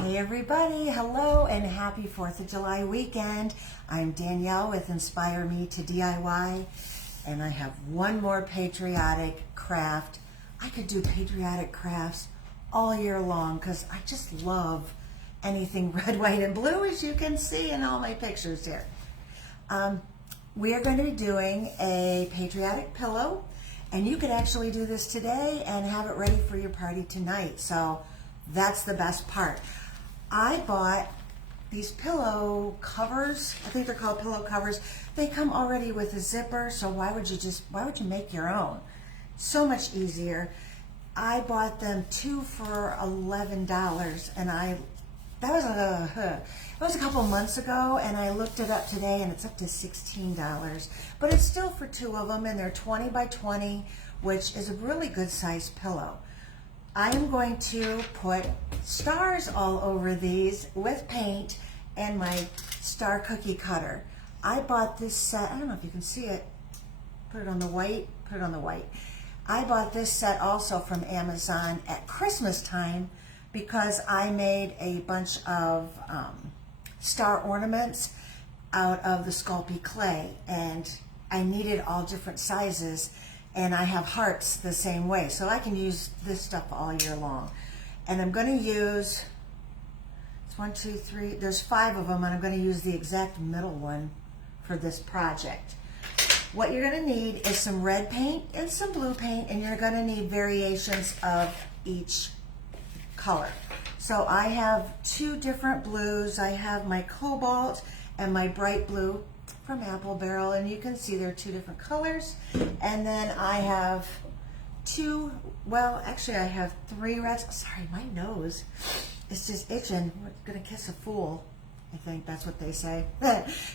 Hey everybody, hello and happy 4th of July weekend. I'm Danielle with Inspire Me to DIY, and I have one more patriotic craft. I could do patriotic crafts all year long because I just love anything red, white, and blue, as you can see in all my pictures here. We are going to be doing a patriotic pillow, and you could actually do this today and have it ready for your party tonight. So that's the best part. I bought these pillow covers. I think they're called pillow covers. They come already with a zipper, so why would you make your own? So much easier. I bought them 2 for $11, and that was a couple months ago, and I looked it up today, and it's up to $16. But it's still for 2 of them, and they're 20 by 20, which is a really good size pillow. I am going to put stars all over these with paint and my star cookie cutter. I bought this set, I don't know if you can see it, put it on the white. I bought this set also from Amazon at Christmas time because I made a bunch of star ornaments out of the Sculpey clay, and I needed all different sizes. And I have hearts the same way, so I can use this stuff all year long. And I'm going to use, it's 1, 2, 3, there's 5 of them, and I'm going to use the exact middle one for this project. What you're going to need is some red paint and some blue paint, and you're going to need variations of each color. So I have 2 different blues. I have my cobalt and my bright blue from Apple Barrel, and you can see they're 2 different colors. And then I have 2, well, actually I have 3 reds. Sorry, my nose is just itching. We're gonna kiss a fool, I think that's what they say.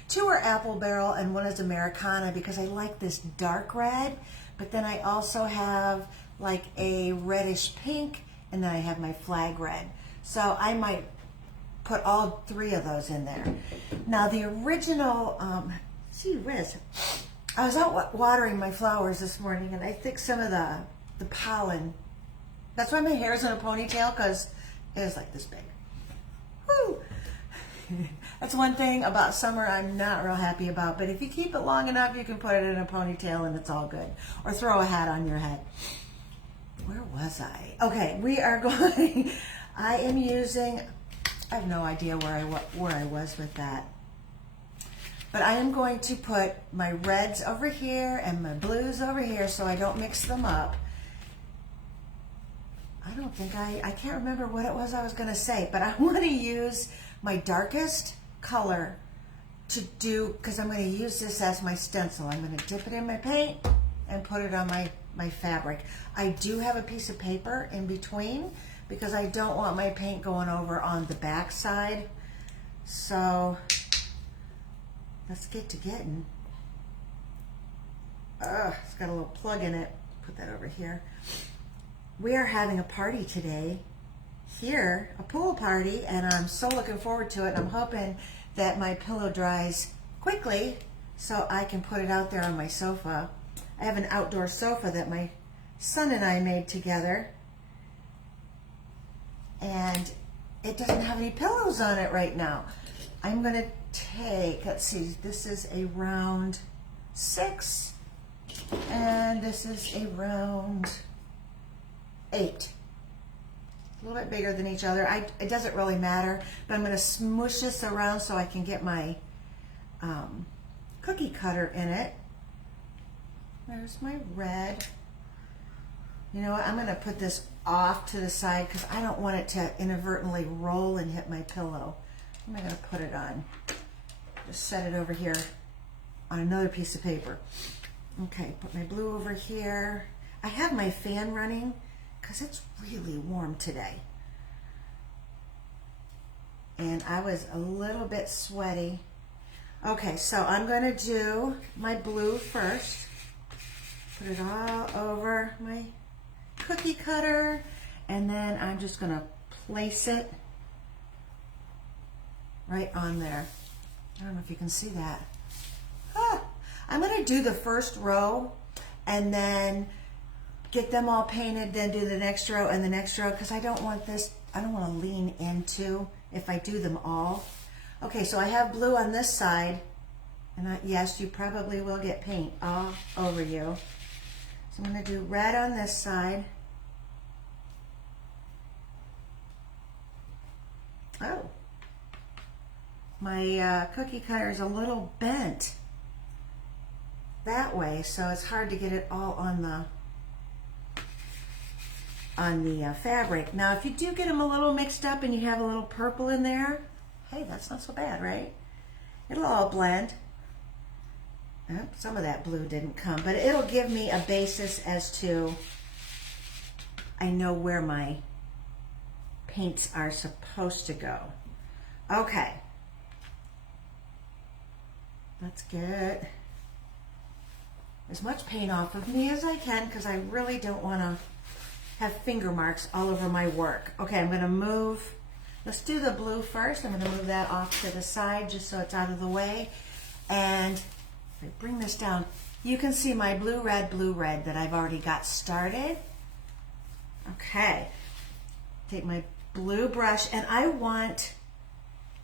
2 are Apple Barrel and 1 is Americana because I like this dark red, but then I also have like a reddish pink, and then I have my flag red. So I might put all 3 of those in there. Now the original, gee whiz, I was out watering my flowers this morning, and I think some of the pollen, that's why my hair is in a ponytail, because it is like this big. Woo! That's one thing about summer I'm not real happy about, but if you keep it long enough, you can put it in a ponytail and it's all good. Or throw a hat on your head. Where was I? Okay, we are going, I am using, I have no idea where I was with that. But I am going to put my reds over here and my blues over here so I don't mix them up. I don't think I can't remember what it was I was going to say, but I want to use my darkest color to do, because I'm going to use this as my stencil. I'm going to dip it in my paint and put it on my fabric. I do have a piece of paper in between because I don't want my paint going over on the back side. So let's get to getting. It's got a little plug in it. Put that over here. We are having a party today here, a pool party, and I'm so looking forward to it. I'm hoping that my pillow dries quickly so I can put it out there on my sofa. I have an outdoor sofa that my son and I made together, and it doesn't have any pillows on it right now. I'm going to take, let's see, this is a round 6, and this is a round 8. A little bit bigger than each other. It doesn't really matter, but I'm going to smoosh this around so I can get my cookie cutter in it. There's my red. You know what, I'm going to put this off to the side because I don't want it to inadvertently roll and hit my pillow. I'm going to put it on. Just set it over here on another piece of paper. Okay, put my blue over here. I have my fan running because it's really warm today. And I was a little bit sweaty. Okay, so I'm going to do my blue first. Put it all over my cookie cutter, and then I'm just going to place it right on there. I don't know if you can see that. I'm going to do the first row and then get them all painted, then do the next row and the next row, because I don't want this I don't want to lean into if I do them all. Okay, so I have blue on this side, and yes, you probably will get paint all over you. So I'm going to do red on this side. Oh, my cookie cutter is a little bent that way, so it's hard to get it all on the fabric. Now, if you do get them a little mixed up and you have a little purple in there, hey, that's not so bad, right? It'll all blend. Oh, some of that blue didn't come, but it'll give me a basis as to, I know where my paints are supposed to go. Okay. Let's get as much paint off of me as I can because I really don't want to have finger marks all over my work. Okay, I'm going to move, let's do the blue first. I'm going to move that off to the side just so it's out of the way. And if I bring this down, you can see my blue, red that I've already got started. Okay, take my blue brush, and I want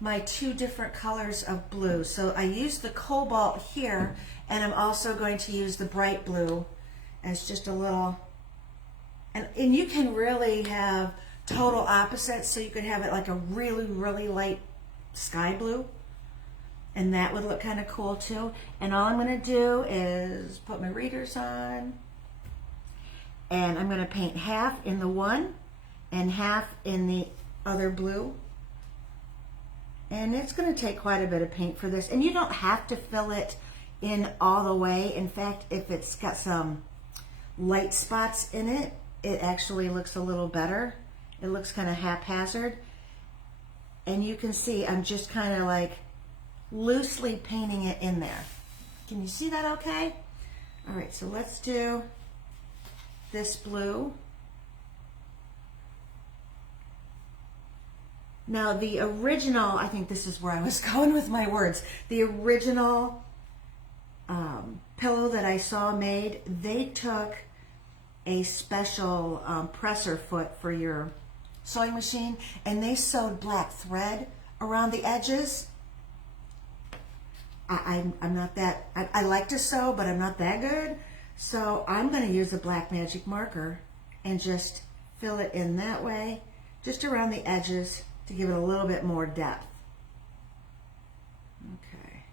my two different colors of blue. So I use the cobalt here, and I'm also going to use the bright blue as just a little, and you can really have total opposites, so you could have it like a really, really light sky blue, and that would look kind of cool too. And all I'm going to do is put my readers on, and I'm going to paint half in the one and half in the other blue. And it's going to take quite a bit of paint for this, and you don't have to fill it in all the way. In fact, if it's got some light spots in it, it actually looks a little better. It looks kind of haphazard. And you can see I'm just kind of like loosely painting it in there. Can you see that okay? All right, so let's do this blue. Now the original, I think this is where I was going with my words. The original pillow that I saw made, they took a special presser foot for your sewing machine, and they sewed black thread around the edges. I'm not that, I like to sew, but I'm not that good. So I'm going to use a black magic marker and just fill it in that way, just around the edges to give it a little bit more depth. Okay,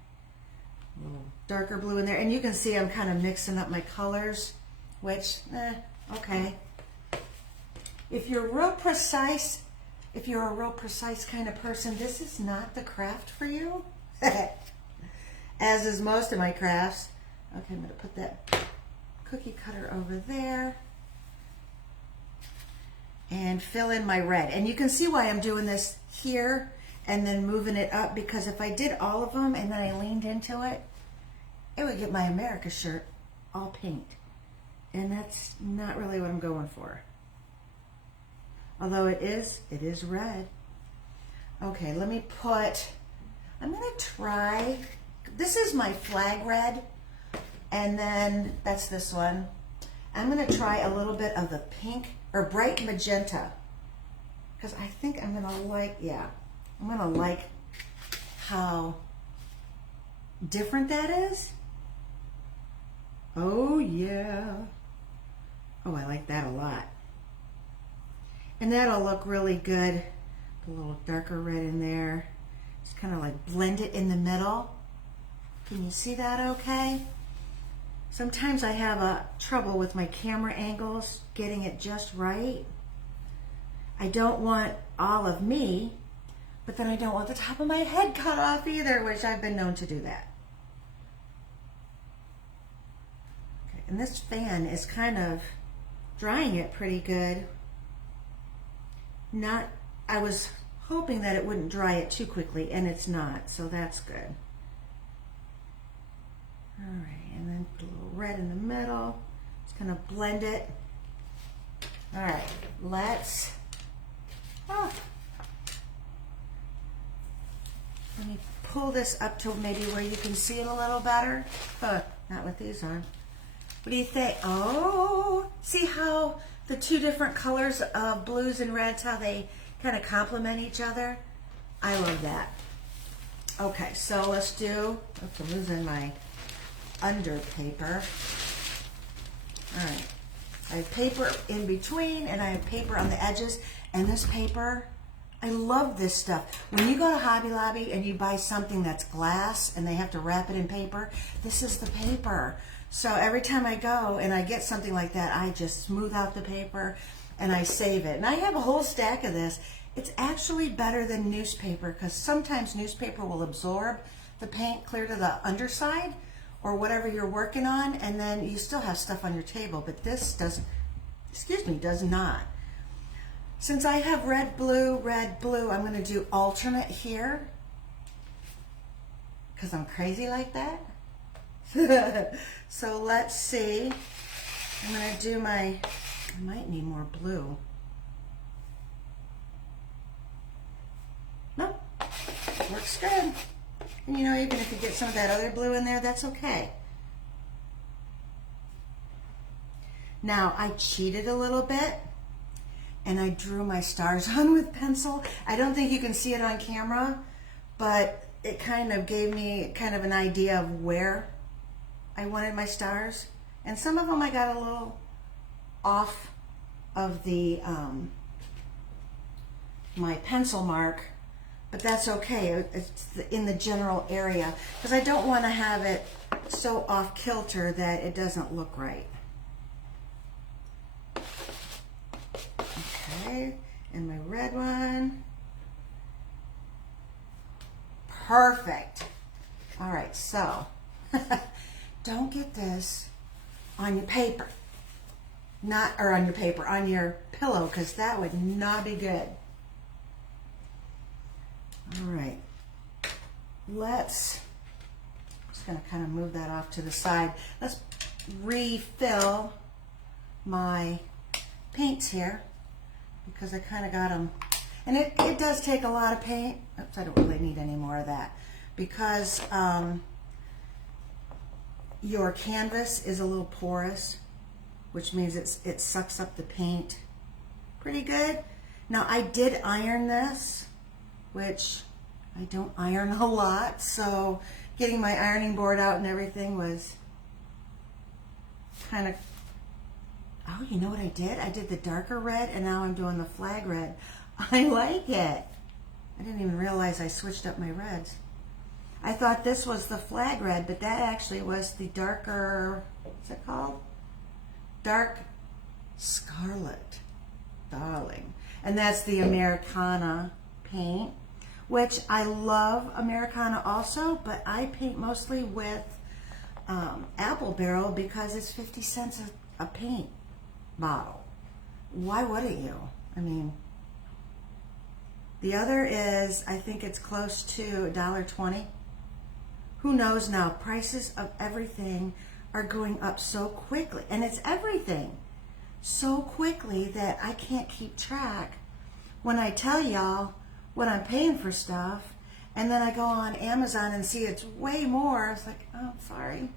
a little darker blue in there, and you can see I'm kind of mixing up my colors, which, okay. If you're real precise, if you're a real precise kind of person, this is not the craft for you, as is most of my crafts. Okay, I'm going to put that cookie cutter over there and fill in my red. And you can see why I'm doing this here and then moving it up, because if I did all of them and then I leaned into it, it would get my America shirt all pink. And that's not really what I'm going for. Although it is red. Okay, let me put, I'm gonna try, this is my flag red, and then that's this one. I'm gonna try a little bit of the pink or bright magenta, because I think I'm gonna like, I'm gonna like how different that is. Oh yeah. Oh, I like that a lot. And that'll look really good. Put a little darker red in there. Just kind of like blend it in the middle. Can you see that okay? Sometimes I have a trouble with my camera angles, getting it just right. I don't want all of me, but then I don't want the top of my head cut off either, which I've been known to do that. Okay, and this fan is kind of drying it pretty good. I was hoping that it wouldn't dry it too quickly, and it's not, so that's good. All right, and then put a little red in the middle. Just kind of blend it. All right, let me pull this up to maybe where you can see it a little better. Not with these on. What do you think? Oh, see how the two different colors of blues and reds, how they kind of complement each other. I love that. Okay, so let's do, oops, I'm losing my under paper. All right, I have paper in between and I have paper on the edges, and this paper, I love this stuff. When you go to Hobby Lobby and you buy something that's glass and they have to wrap it in paper, this is the paper. So every time I go and I get something like that, I just smooth out the paper and I save it. And I have a whole stack of this. It's actually better than newspaper because sometimes newspaper will absorb the paint clear to the underside or whatever you're working on, and then you still have stuff on your table, but this does, does not. Since I have red, blue, I'm going to do alternate here because I'm crazy like that. So let's see. I'm going to do I might need more blue. Nope, works good. And you know, even if you get some of that other blue in there, that's okay. Now, I cheated a little bit and I drew my stars on with pencil. I don't think you can see it on camera, but it kind of gave me kind of an idea of where I wanted my stars. And some of them I got a little off of the my pencil mark, but that's okay. It's in the general area because I don't want to have it so off kilter that it doesn't look right. Okay, and my red one. Perfect. All right, so don't get this on your paper. On your pillow, because that would not be good. All right, just gonna kind of move that off to the side. Let's refill my paints here because I kind of got them, and it does take a lot of paint. Oops, I don't really need any more of that because your canvas is a little porous, which means it sucks up the paint pretty good. Now I did iron this, which I don't iron a lot, so getting my ironing board out and everything was kind of, oh, you know what I did? I did the darker red and now I'm doing the flag red. I like it. I didn't even realize I switched up my reds. I thought this was the flag red, but that actually was the darker, what's it called? Dark Scarlet, darling. And that's the Americana paint, which I love Americana also, but I paint mostly with Apple Barrel because it's 50 cents a paint bottle. Why wouldn't you? I mean, the other is, I think it's close to $1.20. Who knows now? Prices of everything are going up so quickly, and it's everything so quickly that I can't keep track when I tell y'all what I'm paying for stuff, and then I go on Amazon and see it's way more. It's like, oh, sorry.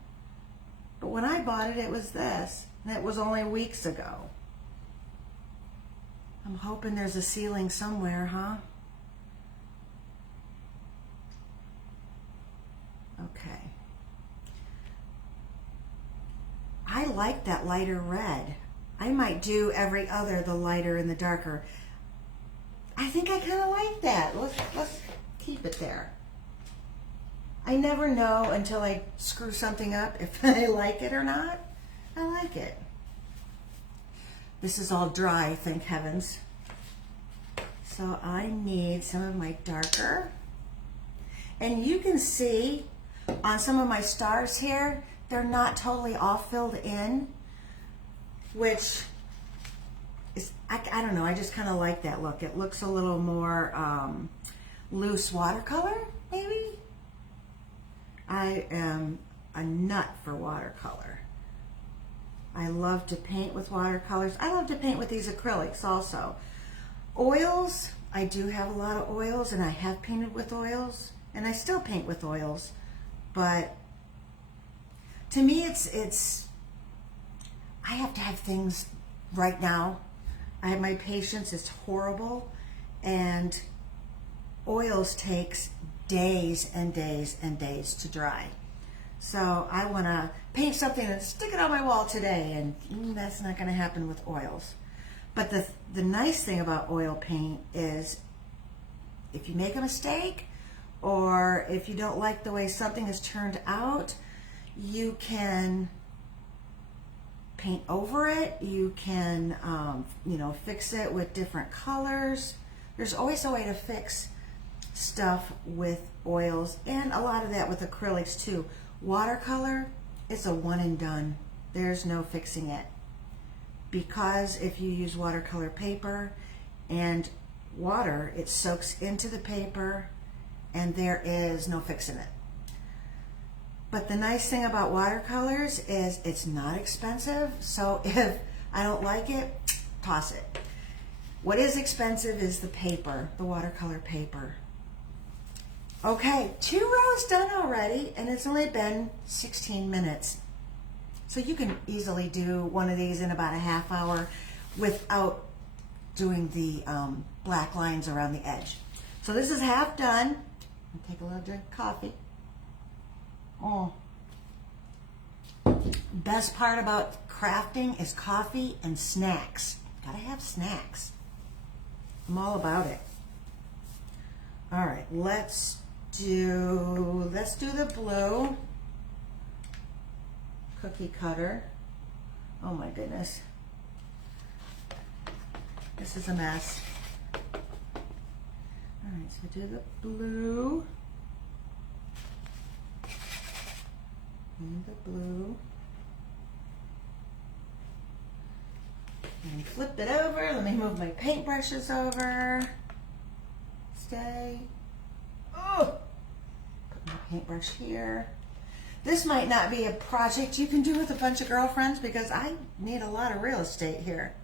But when I bought it, it was this, and it was only weeks ago. I'm hoping there's a ceiling somewhere, huh? Okay. I like that lighter red. I might do every other, the lighter and the darker. I think I kind of like that. Let's keep it there. I never know until I screw something up if I like it or not. I like it. This is all dry, thank heavens. So I need some of my darker. And you can see on some of my stars here, they're not totally all filled in, which is, I don't know, I just kind of like that look. It looks a little more loose watercolor, maybe? I am a nut for watercolor. I love to paint with watercolors. I love to paint with these acrylics also. Oils, I do have a lot of oils, and I have painted with oils, and I still paint with oils, but to me it's I have to have things right now. My patience is horrible, and oils takes days and days and days to dry. So I want to paint something and stick it on my wall today, and that's not going to happen with oils. But the nice thing about oil paint is if you make a mistake or if you don't like the way something has turned out, you can paint over it. You can, fix it with different colors. There's always a way to fix stuff with oils, and a lot of that with acrylics too. Watercolor, it's a one and done. There's no fixing it. Because if you use watercolor paper and water, it soaks into the paper and there is no fixing it. But the nice thing about watercolors is it's not expensive, so if I don't like it, toss it. What is expensive is the paper, the watercolor paper. Okay, 2 rows done already, and it's only been 16 minutes. So you can easily do one of these in about a half hour without doing the black lines around the edge. So this is half done. I'll take a little drink of coffee. Oh. Best part about crafting is coffee and snacks. Gotta have snacks. I'm all about it. All right, let's do the blue cookie cutter. Oh my goodness. This is a mess. All right, so do the blue. And the blue. And flip it over. Let me move my paintbrushes over. Stay. Oh! Put my paintbrush here. This might not be a project you can do with a bunch of girlfriends because I need a lot of real estate here.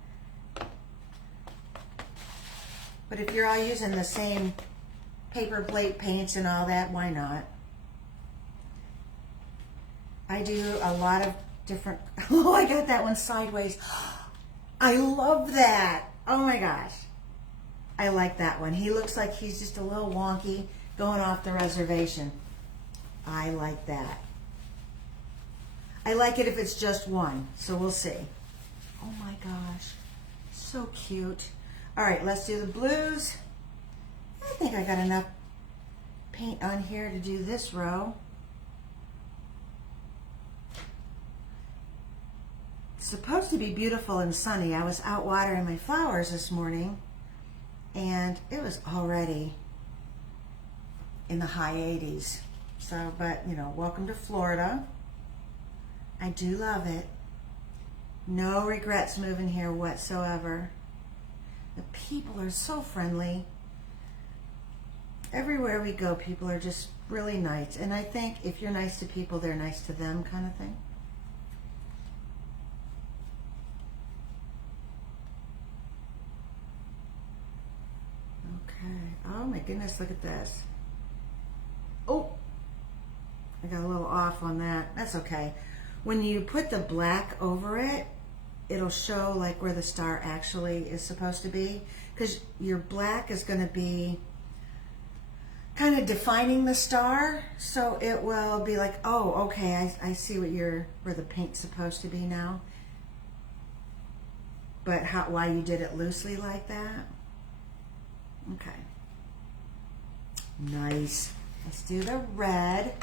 But if you're all using the same paper plate paints and all that, why not? I do a lot of different, oh, I got that one sideways. I love that. Oh my gosh. I like that one. He looks like he's just a little wonky going off the reservation. I like that. I like it if it's just one, so we'll see. Oh my gosh, so cute. All right, let's do the blues. I think I got enough paint on here to do this row. It's supposed to be beautiful and sunny. I was out watering my flowers this morning and it was already in the high 80s. So, but you know, welcome to Florida. I do love it. No regrets moving here whatsoever. The people are so friendly. Everywhere we go, people are just really nice. And I think if you're nice to people, they're nice to them, kind of thing. Okay. Oh my goodness, look at this. Oh, I got a little off on that. That's okay. When you put the black over it, it'll show like where the star actually is supposed to be, because your black is going to be kind of defining the star, so it will be like, oh, okay, I see where the paint's supposed to be now. But why you did it loosely like that? Okay. Nice. Let's do the red.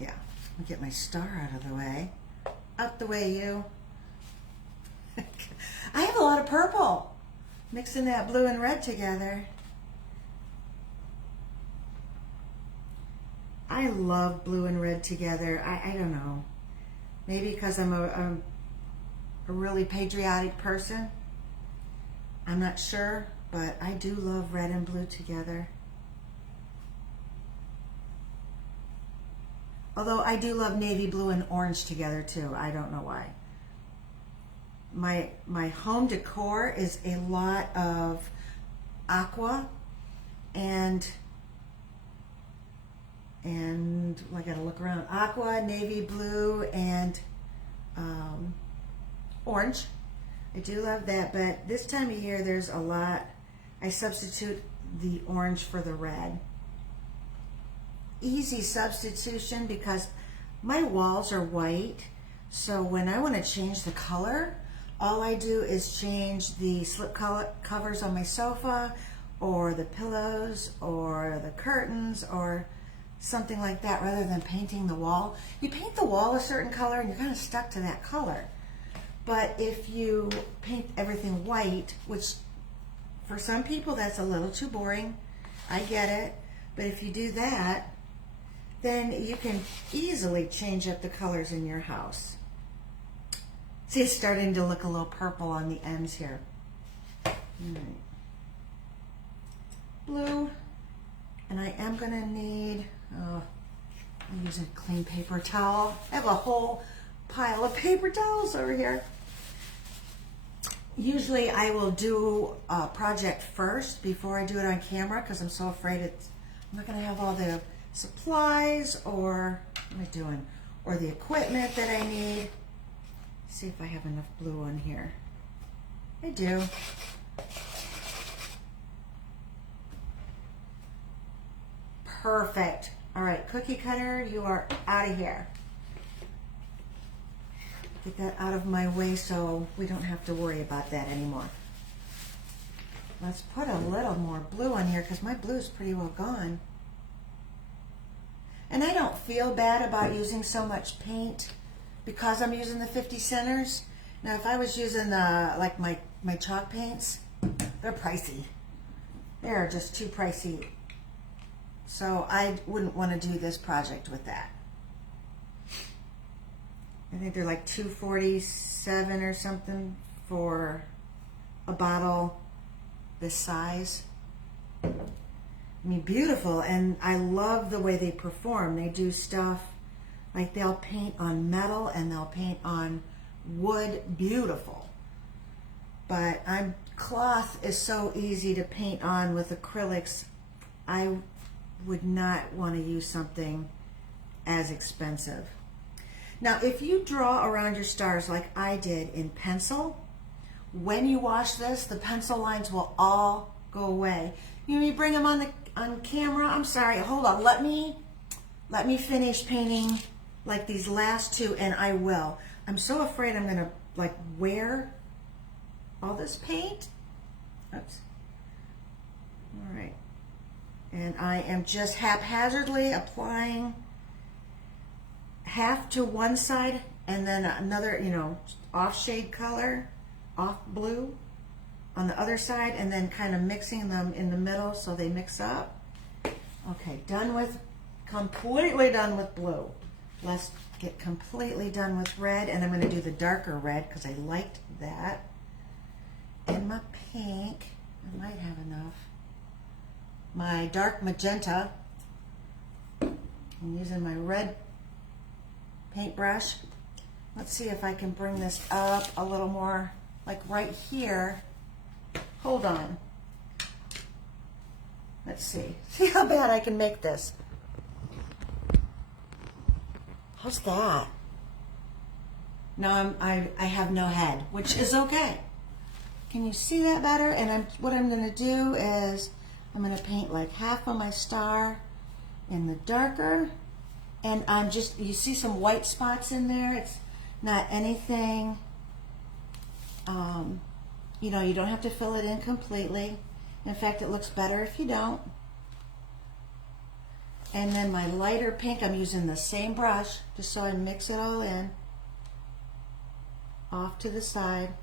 Yeah, I'll get my star out of the way. Out the way, you. I have a lot of purple. Mixing that blue and red together. I love blue and red together. I don't know. Maybe because I'm a really patriotic person. I'm not sure, but I do love red and blue together. Although I do love navy blue and orange together too. I don't know why. My home decor is a lot of aqua and I gotta look around. Aqua, navy blue, and orange. I do love that, but this time of year there's a lot. I substitute the orange for the red. Easy substitution because my walls are white, so when I want to change the color, all I do is change the slip covers on my sofa or the pillows or the curtains or something like that rather than painting the wall. You paint the wall a certain color and you're kind of stuck to that color. But if you paint everything white, which for some people that's a little too boring, I get it, but if you do that, then you can easily change up the colors in your house. See, it's starting to look a little purple on the ends here. All right. Blue, and I am gonna need, I'm using a clean paper towel. I have a whole pile of paper towels over here. Usually I will do a project first before I do it on camera because I'm so afraid I'm not gonna have all the supplies or what am I doing? Or the equipment that I need. See if I have enough blue on here. I do. Perfect. All right, cookie cutter, you are out of here. Get that out of my way so we don't have to worry about that anymore. Let's put a little more blue on here because my blue is pretty well gone. And I don't feel bad about using so much paint because I'm using the 50 centers. Now if I was using like my chalk paints, they're pricey. They're just too pricey. So I wouldn't want to do this project with that. I think they're like $2.47 or something for a bottle this size. I mean, beautiful, and I love the way they perform. They do stuff like they'll paint on metal and they'll paint on wood, beautiful. But cloth is so easy to paint on with acrylics. I would not want to use something as expensive. Now, if you draw around your stars like I did in pencil, when you wash this, the pencil lines will all go away. You bring them on camera. I'm sorry, hold on. Let me finish painting like these last two, and I will. I'm so afraid I'm gonna like wear all this paint. Oops. All right. And I am just haphazardly applying half to one side and then another, off shade color, off blue on the other side, and then kind of mixing them in the middle so they mix up. Okay, completely done with blue. Let's get completely done with red, and I'm going to do the darker red because I liked that. And my pink, I might have enough. My dark magenta. I'm using my red paintbrush. Let's see if I can bring this up a little more, like right here. Hold on. Let's see. See how bad I can make this. How's that? Now I have no head, which is okay. Can you see that better? And what I'm going to do is I'm going to paint like half of my star in the darker, and you see some white spots in there. It's not anything, you don't have to fill it in completely. In fact, it looks better if you don't. And then my lighter pink, I'm using the same brush just so I mix it all in, off to the side.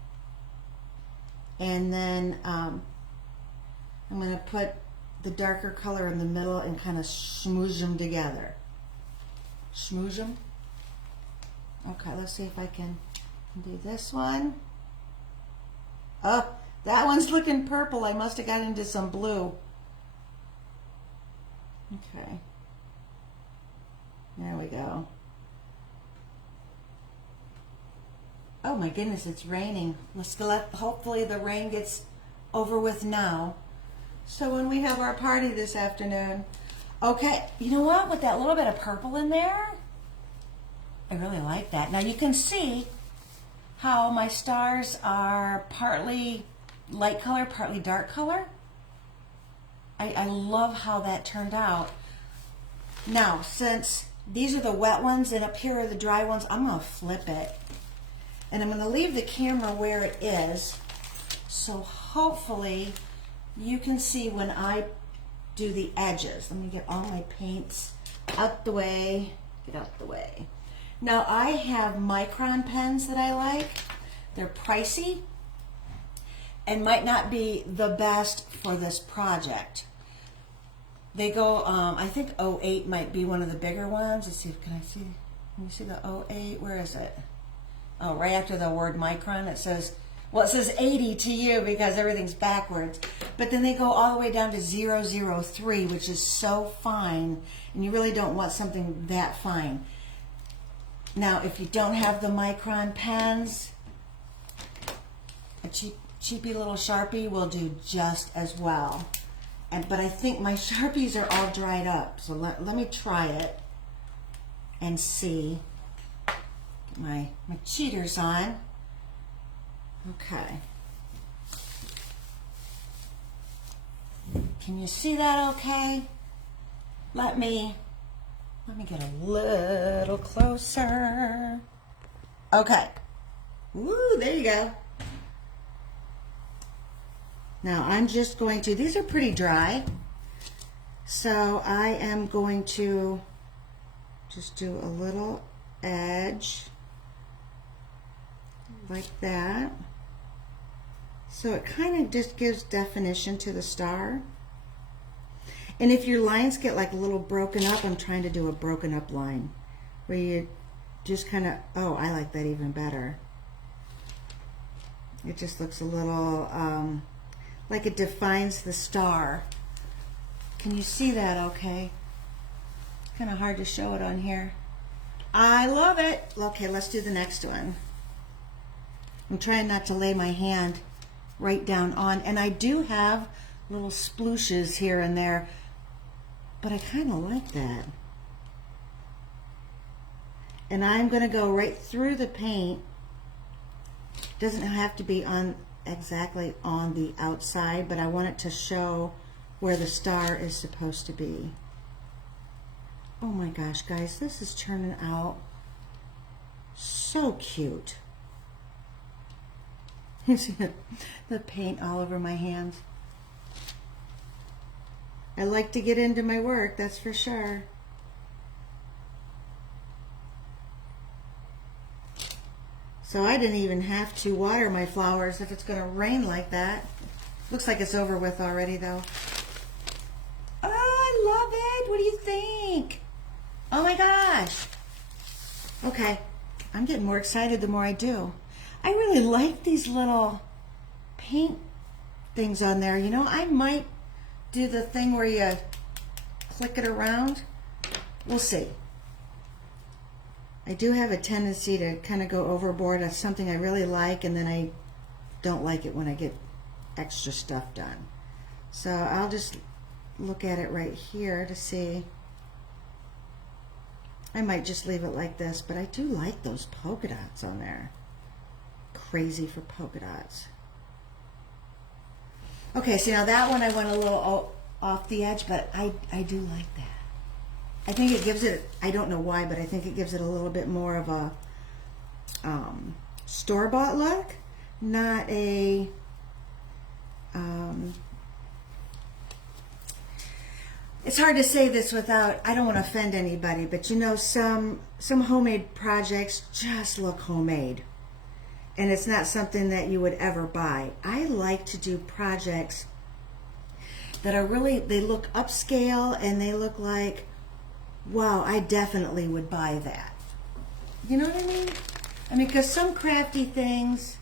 And then I'm going to put the darker color in the middle and kind of smoosh them together. Smoosh them. Okay, let's see if I can do this one. Oh, that one's looking purple. I must have got into some blue. Okay. There we go. Oh my goodness, it's raining. Hopefully the rain gets over with now. So when we have our party this afternoon. Okay, you know what? With that little bit of purple in there, I really like that. Now you can see how my stars are partly light color, partly dark color. I love how that turned out. Now, since these are the wet ones and up here are the dry ones, I'm going to flip it. And I'm going to leave the camera where it is, so hopefully you can see when I do the edges. Let me get all my paints out the way. Get out the way. Now, I have micron pens that I like. They're pricey and might not be the best for this project. They go, I think 08 might be one of the bigger ones. Let's see, can you see the 08? Where is it? Oh, right after the word micron, it says, well, it says 80 to you because everything's backwards. But then they go all the way down to 003, which is so fine, and you really don't want something that fine. Now, if you don't have the micron pens, a cheapy little Sharpie will do just as well. But I think my Sharpies are all dried up, so let me try it and see. Get my cheaters on. Okay. Can you see that okay? Let me get a little closer. Okay. Woo, there you go. Now I'm just going to, these are pretty dry, so I am going to just do a little edge like that. So it kind of just gives definition to the star. And if your lines get like a little broken up, I'm trying to do a broken up line where you just kind of, oh, I like that even better. It just looks a little, like it defines the star. Can you see that okay? It's kind of hard to show it on here. I love it. Okay, let's do the next one. I'm trying not to lay my hand right down on, and I do have little splooshes here and there, but I kind of like that. And I'm going to go right through the paint. Doesn't have to be on exactly on the outside, but I want it to show where the star is supposed to be. Oh my gosh, guys, this is turning out so cute. You see the paint all over my hands. I like to get into my work, that's for sure. So I didn't even have to water my flowers if it's going to rain like that. Looks like it's over with already though. Oh, I love it. What do you think? Oh my gosh. Okay, I'm getting more excited the more I do. I really like these little paint things on there. You know, I might do the thing where you click it around. We'll see. I do have a tendency to kind of go overboard on something I really like, and then I don't like it when I get extra stuff done. So I'll just look at it right here to see. I might just leave it like this, but I do like those polka dots on there. Crazy for polka dots. Okay, so now that one I went a little off the edge, but I do like that. I think it gives it, I don't know why, but I think it gives it a little bit more of a store-bought look, not a it's hard to say this without, I don't want to offend anybody, but you know, some homemade projects just look homemade, and it's not something that you would ever buy. I like to do projects that are really, they look upscale and they look like, wow, I definitely would buy that. You know what I mean? I mean, because some crafty things,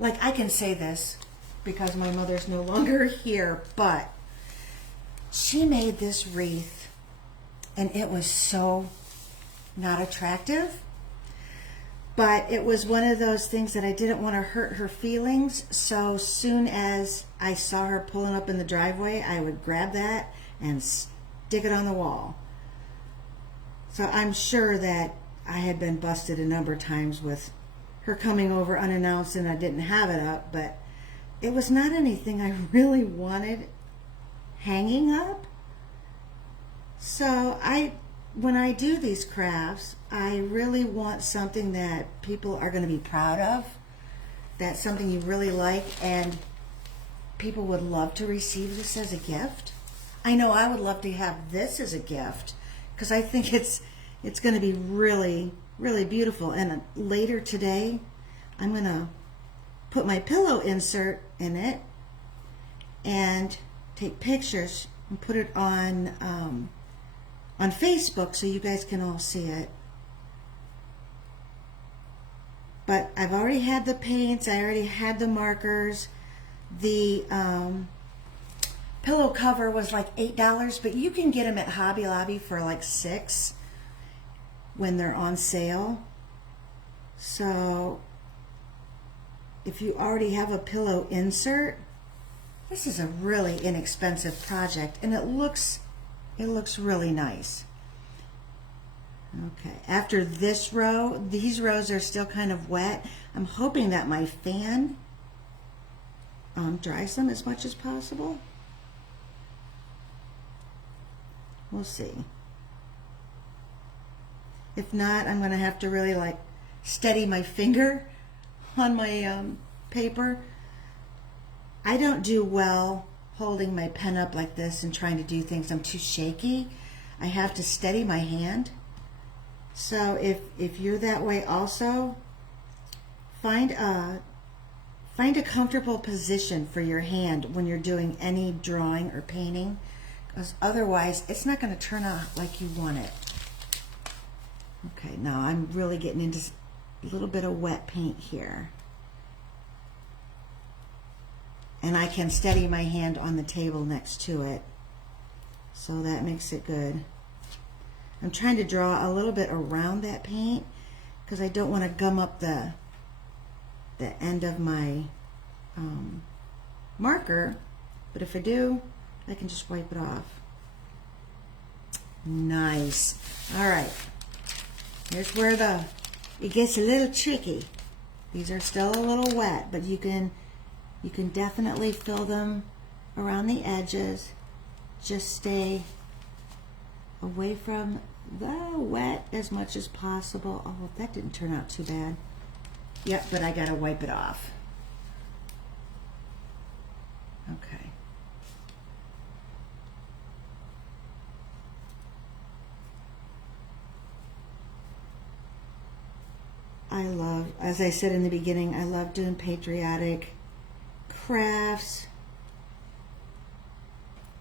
like I can say this because my mother's no longer here, but she made this wreath and it was so not attractive, but it was one of those things that I didn't want to hurt her feelings. So soon as I saw her pulling up in the driveway, I would grab that and stick it on the wall. So I'm sure that I had been busted a number of times with her coming over unannounced and I didn't have it up, but it was not anything I really wanted hanging up. So when I do these crafts, I really want something that people are going to be proud of. That's something you really like, and people would love to receive this as a gift. I know I would love to have this as a gift because I think it's going to be really, really beautiful. And later today, I'm going to put my pillow insert in it and take pictures and put it on Facebook so you guys can all see it. But I've already had the paints, I already had the markers. The pillow cover was like $8, but you can get them at Hobby Lobby for like $6 when they're on sale. So if you already have a pillow insert, this is a really inexpensive project, and it looks really nice. Okay, after this row, these rows are still kind of wet. I'm hoping that my fan dries them as much as possible. We'll see. If not, I'm going to have to really like steady my finger on my paper. I don't do well holding my pen up like this and trying to do things. I'm too shaky. I have to steady my hand. So if you're that way also, find a comfortable position for your hand when you're doing any drawing or painting, because otherwise it's not going to turn out like you want it. Okay, now I'm really getting into a little bit of wet paint here. And I can steady my hand on the table next to it, so that makes it good. I'm trying to draw a little bit around that paint because I don't want to gum up the end of my marker, but if I do, I can just wipe it off. Nice. All right, here's where it gets a little tricky. These are still a little wet, but you can definitely fill them around the edges. Just stay away from the wet as much as possible. Oh, that didn't turn out too bad. Yep, but I gotta wipe it off. Okay. I love, as I said in the beginning, I love doing patriotic crafts.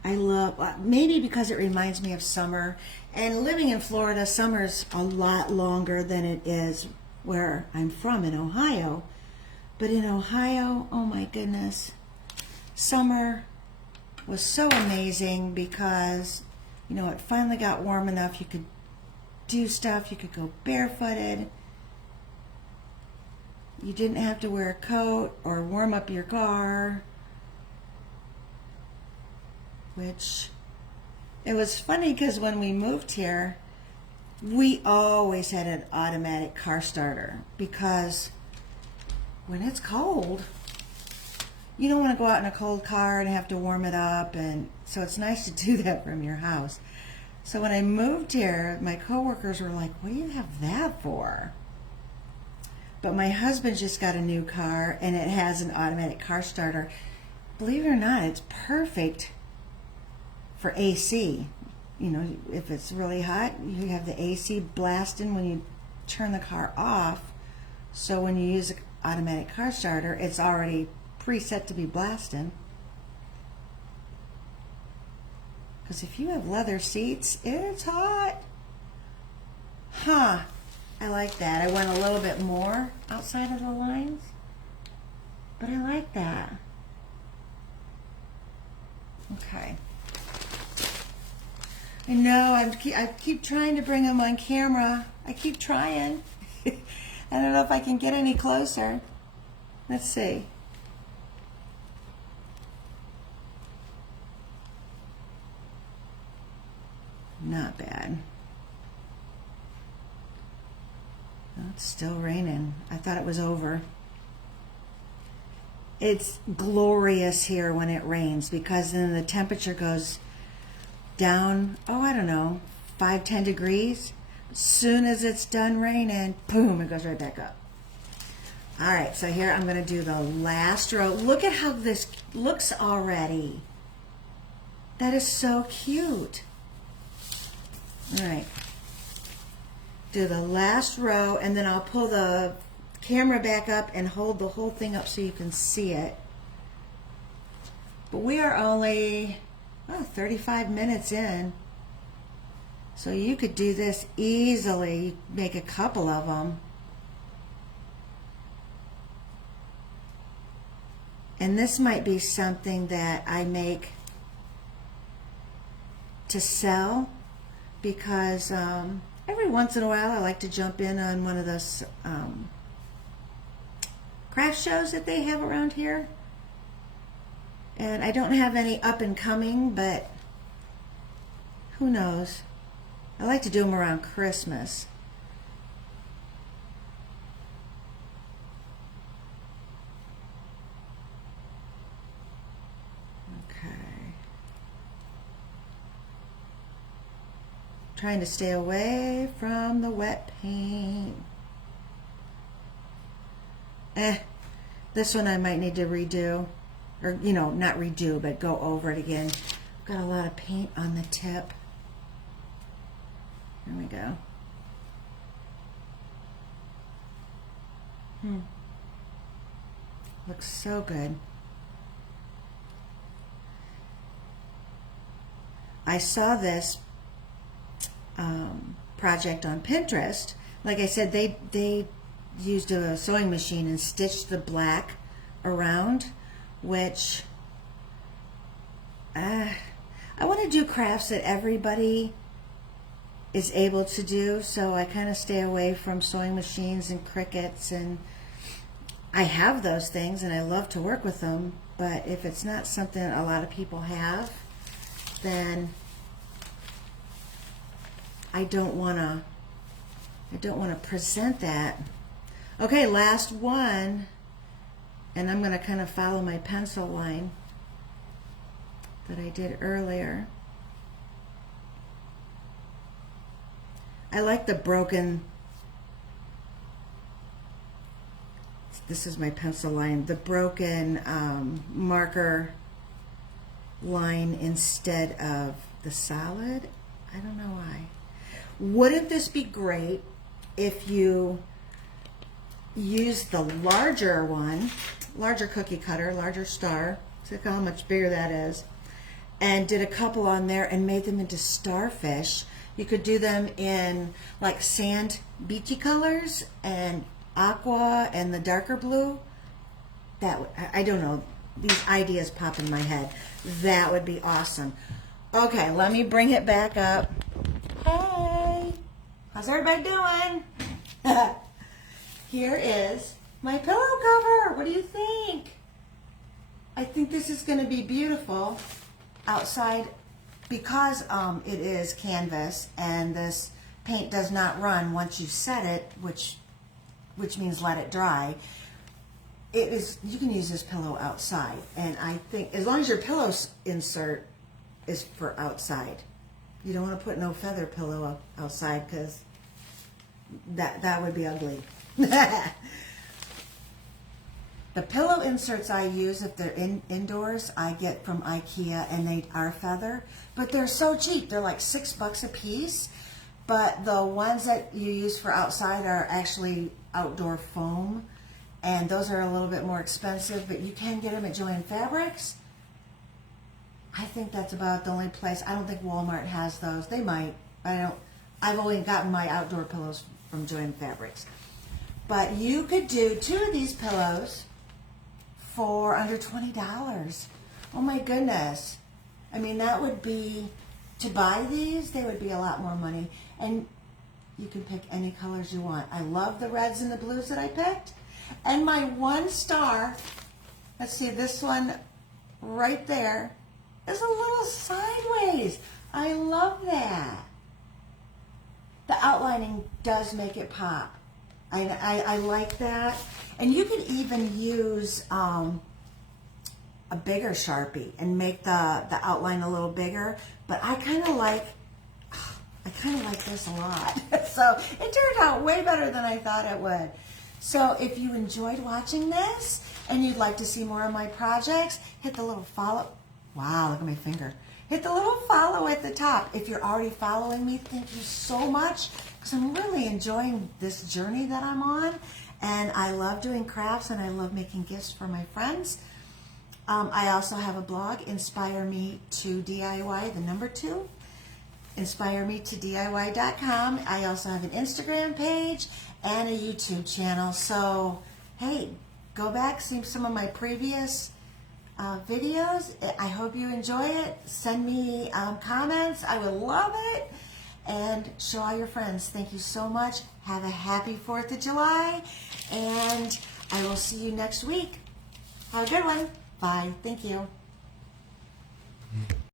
I love, maybe because it reminds me of summer, and living in Florida, summer's a lot longer than it is where I'm from in Ohio. But in Ohio, oh my goodness, summer was so amazing because, you know, it finally got warm enough you could do stuff, you could go barefooted. You didn't have to wear a coat or warm up your car. Which, it was funny because when we moved here, we always had an automatic car starter because when it's cold, you don't want to go out in a cold car and have to warm it up, and so it's nice to do that from your house. So when I moved here, my coworkers were like, "What do you have that for?" But my husband just got a new car and it has an automatic car starter. Believe it or not, it's perfect for AC. You know, if it's really hot, you have the AC blasting when you turn the car off. So when you use an automatic car starter, it's already preset to be blasting. Because if you have leather seats, it's hot. Huh. I like that. I went a little bit more outside of the lines, but I like that. Okay. I know, I keep trying to bring them on camera. I keep trying. I don't know if I can get any closer. Let's see. Not bad. It's still raining. I thought it was over. It's glorious here when it rains because then the temperature goes down, oh, I don't know, 5-10 degrees. As soon as it's done raining, boom, it goes right back up. All right, so here I'm going to do the last row. Look at how this looks already. That is so cute. All right. Do the last row, and then I'll pull the camera back up and hold the whole thing up so you can see it. But we are only 35 minutes in. So you could do this easily, make a couple of them. And this might be something that I make to sell because every once in a while I like to jump in on one of those craft shows that they have around here. And I don't have any up and coming, but who knows? I like to do them around Christmas. Trying to stay away from the wet paint. This one I might need to redo. Or, you know, not redo, but go over it again. I've got a lot of paint on the tip. There we go. Looks so good. I saw this project on Pinterest. Like I said, they used a sewing machine and stitched the black around, which I want to do crafts that everybody is able to do, so I kind of stay away from sewing machines and Cricuts, and I have those things and I love to work with them, but if it's not something a lot of people have, then I don't want to present that. Okay, last one, and I'm going to kind of follow my pencil line that I did earlier. I like the broken, this is my pencil line, the broken marker line instead of the solid. I don't know why. Wouldn't this be great if you use the larger one, larger cookie cutter, larger star, look how much bigger that is, and did a couple on there and made them into starfish. You could do them in like sand beachy colors and aqua and the darker blue. That I don't know, these ideas pop in my head. That would be awesome. Okay, let me bring it back up. Hey, how's everybody doing? Here is my pillow cover. What do you think? I think this is going to be beautiful outside because it is canvas and this paint does not run once you set it, which means let it dry. It is, you can use this pillow outside, and I think as long as your pillow insert is for outside. You don't want to put no feather pillow outside because that would be ugly. The pillow inserts I use, if they're indoors, I get from IKEA, and they are feather, but they're so cheap. They're like $6 a piece, but the ones that you use for outside are actually outdoor foam, and those are a little bit more expensive, but you can get them at Joann Fabrics. I think that's about the only place. I don't think Walmart has those. They might. I've only gotten my outdoor pillows from Joann Fabrics. But you could do 2 of these pillows for under $20. Oh my goodness. I mean, that would be, to buy these, they would be a lot more money. And you can pick any colors you want. I love the reds and the blues that I picked. And my one star, let's see, this one right there, is a little sideways. I love that. The outlining does make it pop. I like that. And you could even use a bigger Sharpie and make the outline a little bigger. But I kind of like this a lot. So it turned out way better than I thought it would. So if you enjoyed watching this and you'd like to see more of my projects, hit the little follow. Wow, look at my finger. Hit the little follow at the top. If you're already following me, thank you so much, because I'm really enjoying this journey that I'm on. And I love doing crafts, and I love making gifts for my friends. I also have a blog, Inspire Me to DIY, the number 2. InspireMeToDIY.com. I also have an Instagram page and a YouTube channel. So, hey, go back, see some of my previous videos. I hope you enjoy it. Send me comments. I would love it. And show all your friends. Thank you so much. Have a happy 4th of July. And I will see you next week. Have a good one. Bye. Thank you.